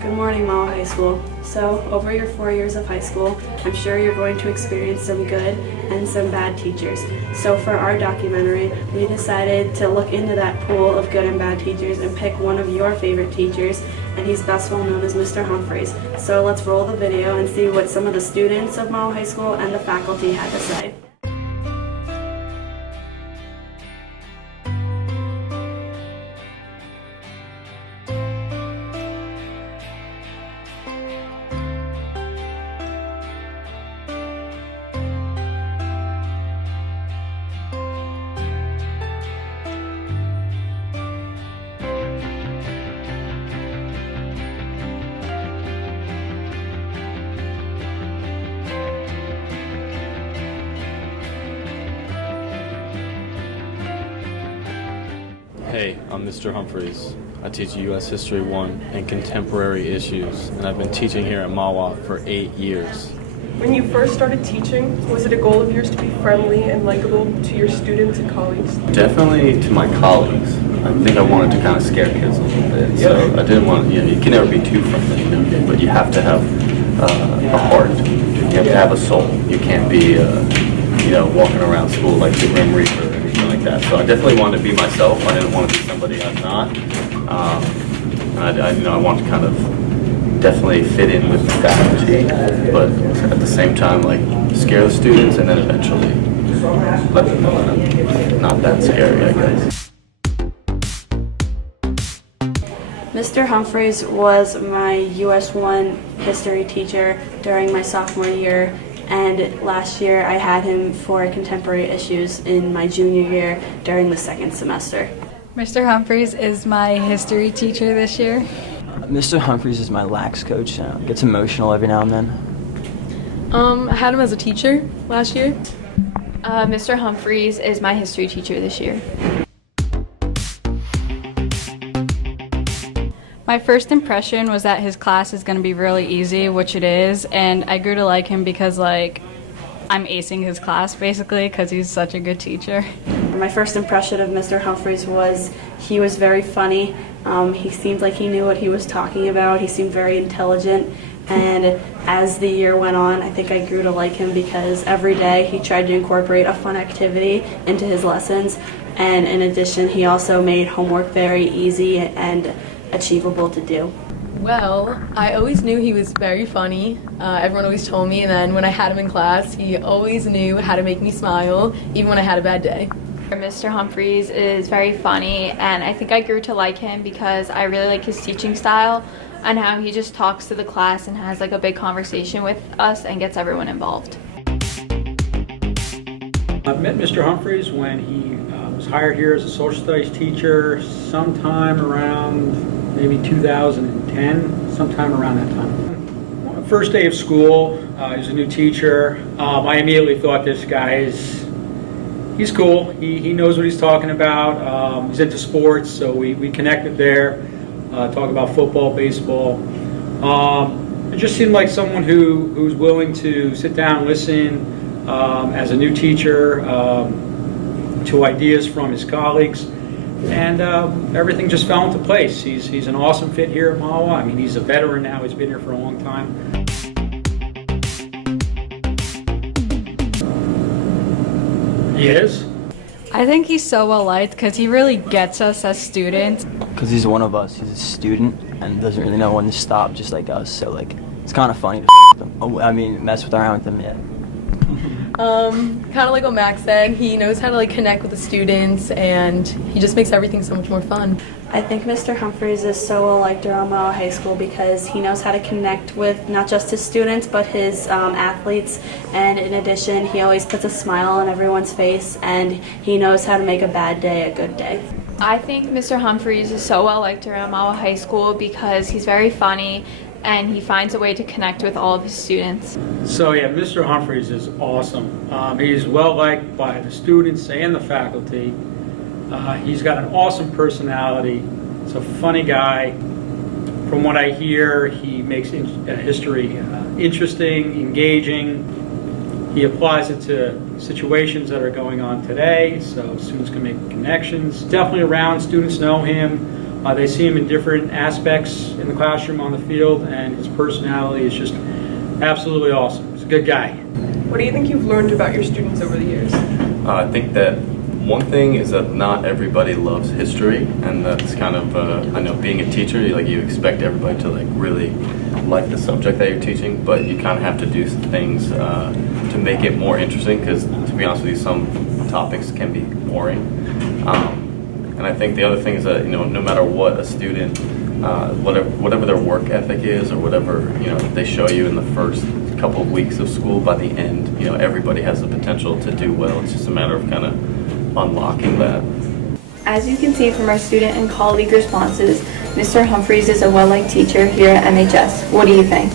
Good morning, Mahwah High School. So, over your 4 years of high school, I'm sure you're going to experience some good and some bad teachers. So for our documentary, we decided to look into that pool of good and bad teachers and pick one of your favorite teachers, and he's best well known as Mr. Humphreys. So let's roll the video and see what some of the students of Mahwah High School and the faculty had to say. Hey, I'm Mr. Humphreys. I teach U.S. History 1 and Contemporary Issues, and I've been teaching here at Mahwah for 8 years. When you first started teaching, was it a goal of yours to be friendly and likable to your students and colleagues? Definitely to my colleagues. I think I wanted to kind of scare kids a little bit, so I didn't want, you can never be too friendly, but you have to have a heart. You have to have a soul. You can't be, walking around school like the Grim Reaper. That. So I definitely wanted to be myself. I didn't want to be somebody I'm not. I want to kind of definitely fit in with the faculty, but at the same time, like, scare the students and then eventually let them know that I'm not that scary, I guess. Mr. Humphreys was my US 1 history teacher during my sophomore year. And last year I had him for contemporary issues in my junior year during the second semester. Mr. Humphreys is my history teacher this year. Mr. Humphreys is my lax coach. Gets emotional every now and then. I had him as a teacher last year. Mr. Humphreys is my history teacher this year. My first impression was that his class is going to be really easy, which it is, and I grew to like him because, I'm acing his class basically because he's such a good teacher. My first impression of Mr. Humphreys was he was very funny. He seemed like he knew what he was talking about. He seemed very intelligent, and as the year went on, I think I grew to like him because every day he tried to incorporate a fun activity into his lessons, and in addition, he also made homework very easy and achievable to do. Well, I always knew he was very funny. Everyone always told me, and then when I had him in class, he always knew how to make me smile, even when I had a bad day. Mr. Humphreys is very funny, and I think I grew to like him because I really like his teaching style and how he just talks to the class and has a big conversation with us and gets everyone involved. I met Mr. Humphreys when he was hired here as a social studies teacher sometime around maybe 2010, sometime around that time. First day of school, he was a new teacher. I immediately thought this guy he's cool. He knows what he's talking about. He's into sports, so we connected there, talk about football, baseball. It just seemed like someone who's willing to sit down and listen as a new teacher to ideas from his colleagues. And everything just fell into place. He's an awesome fit here at Mahwah. I mean, he's a veteran now. He's been here for a long time. He is? I think he's so well liked because he really gets us as students. Because he's one of us. He's a student and doesn't really know when to stop, just like us. So, it's kind of funny to with him. Mess around with him, yeah. Kind of like what Max said, he knows how to connect with the students, and he just makes everything so much more fun. I think Mr. Humphreys is so well liked around Mahwah High School because he knows how to connect with not just his students but his athletes, and in addition he always puts a smile on everyone's face, and he knows how to make a bad day a good day. I think Mr. Humphreys is so well liked around Mahwah High School because he's very funny and he finds a way to connect with all of his students. So yeah, Mr. Humphreys is awesome. He's well liked by the students and the faculty. He's got an awesome personality. He's a funny guy. From what I hear, he makes history interesting, engaging. He applies it to situations that are going on today, so students can make connections. Definitely around, students know him. They see him in different aspects in the classroom, on the field, and his personality is just absolutely awesome. He's a good guy. What do you think you've learned about your students over the years? I think that one thing is that not everybody loves history, and that's kind of, I know being a teacher, you expect everybody to really like the subject that you're teaching, but you kind of have to do things to make it more interesting, because to be honest with you, some topics can be boring. And I think the other thing is that, no matter what a student, whatever their work ethic is, or whatever, they show you in the first couple of weeks of school, by the end, everybody has the potential to do well. It's just a matter of kind of unlocking that. As you can see from our student and colleague responses, Mr. Humphreys is a well-liked teacher here at MHS. What do you think?